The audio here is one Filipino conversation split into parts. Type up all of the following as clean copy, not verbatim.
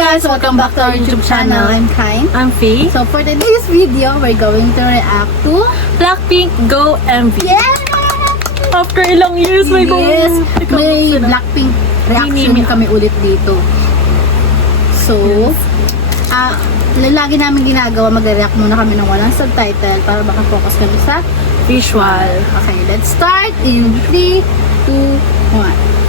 guys, welcome back to our YouTube channel. I'm Kain. I'm Faye. So for today's video, we're going to react to Blackpink Go MV. Yeah! After ilang years, my God. Yes, Ikaw may sila. Blackpink reaction Mimi. kami ulit dito. So, lagi namin ginagawa, mag-react muna kami ng walang subtitle para maka-focus kami sa Visual. Okay, let's start in 3, 2, 1.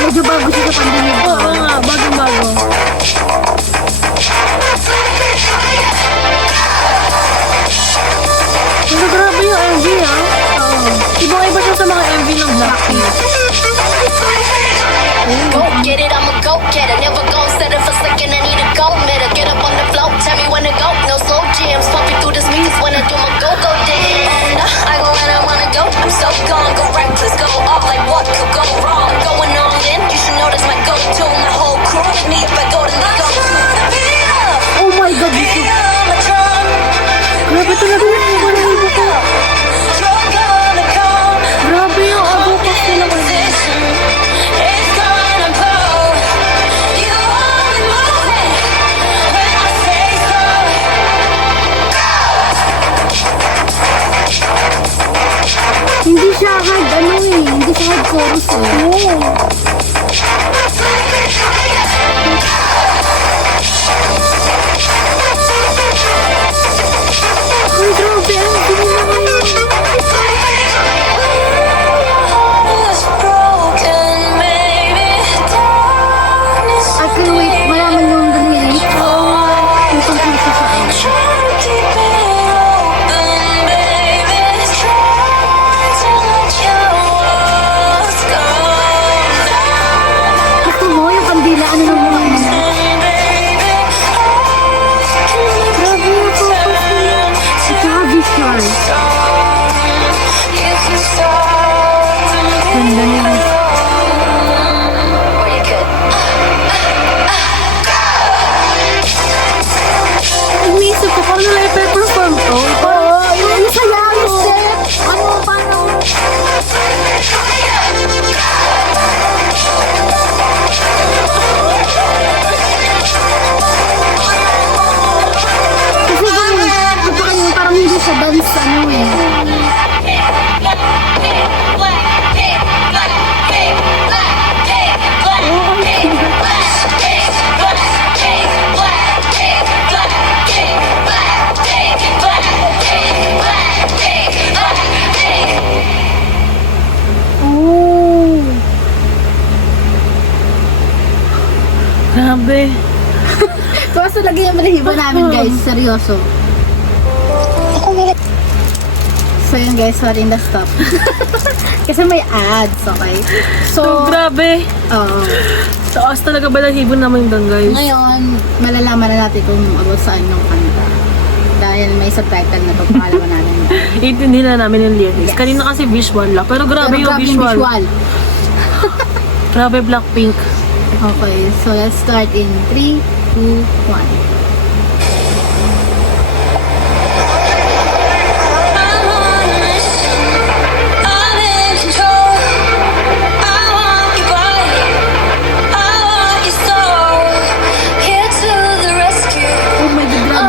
Medyo bago siya sa pandemya. Oo nga, bagong-bago. Pero grabe yung MV, ha? Oo. Ibang-iba siya sa mga MV ng Blackpink. Go get it, I'ma go get it. Never gon' settle for second, I need a go getter. Get up on the floor, tell me when to go. No slow jams, pumping through the speakers when I do my go-go dance. I go where I wanna go, I'm so gone. Go reckless, go off like what could go wrong. I'm going all in, you should know that's my go-to. My whole crew with me if I go to the go-to. Oh my God, dito. Grabe talaga yung iba ko. Grabe yung abukas nila kasi. Hindi siya hard, hindi siya hard chorus Ay, grabe, ang galing na ngayon. I can wait, malaman yung lyrics. Yung tungkol sa saan. Gusto mo yung kandila, ano nang mga ano? Grabe yung focus niya. At saka visual. Ganda niya. Iniisip ko, paano nila i-perform to? Oo, yung saya, yung step. Ano, paano? Kasi parang hindi sa dance, ano eh. Oh. Grabe. Tapos talaga yung balahibo namin, guys. Seryoso. So yun, guys. Sorry na stop. Kasi may ads, okay? So, Grabe. Taas talaga balahibo naman doon, guys. ngayon, malalaman na natin kung about saan yung kanta. Dahil may subtitle na pagpakalaman namin. Hindi na namin yung lyrics. Yes. Kanina kasi visual lang. Pero grabe Pero yung grabe visual. Grabe Blackpink. Okay, so let's start in 3, 2, 1. Cause when the choir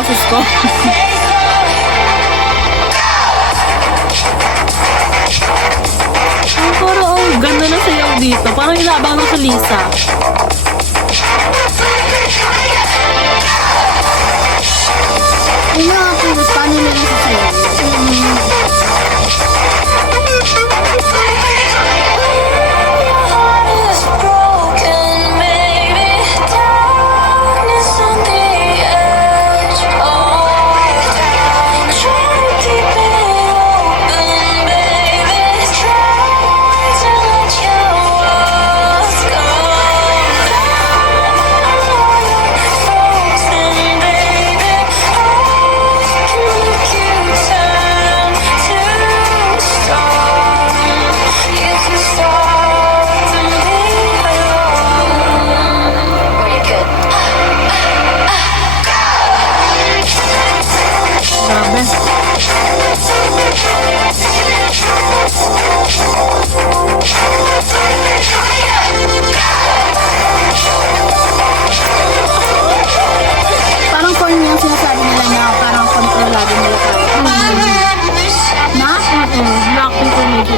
boses ko. Parang ang ganda na sayaw dito. Parang inaabang na sa Lisa. Yung mga puros, paano nila sasayaw? Grabe. Parang porn yung sinasabi nila na parang kontrolado nila tayo. Na? Blackpink ko medyo.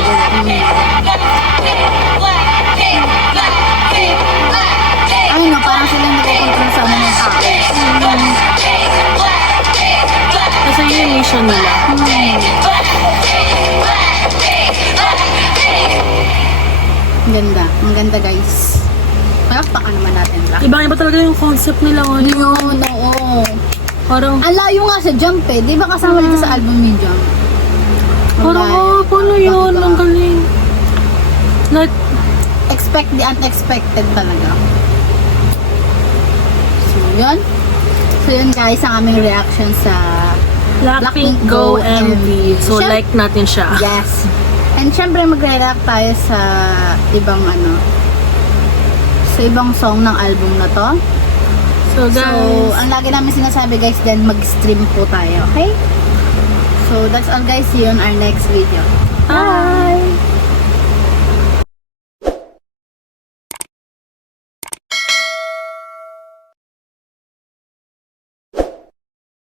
Ay no, parang sila nagkocontrol sa mga tao. Kasi yun yung mission nila. Ang ganda. Ang ganda guys. Palakpakan naman natin lang. Ibang-iba talaga yung concept nila ngayon. Yun, oo. Parang, Ang layo nga sa Jump eh. Di ba kasama dito sa album ni Jump? parang, layo. paano yun? Ang galing. Like, Expect the unexpected talaga. So, yun. So, yun guys, ang aming reaction sa Blackpink Go MV. So, Siyem- like natin siya. Yes. And syempre magre-react tayo sa ibang sa ibang song ng album na to. So, So, guys. ang lagi namin sinasabi guys, then mag-stream po tayo, okay? So, that's all guys. See you on our next video. Bye!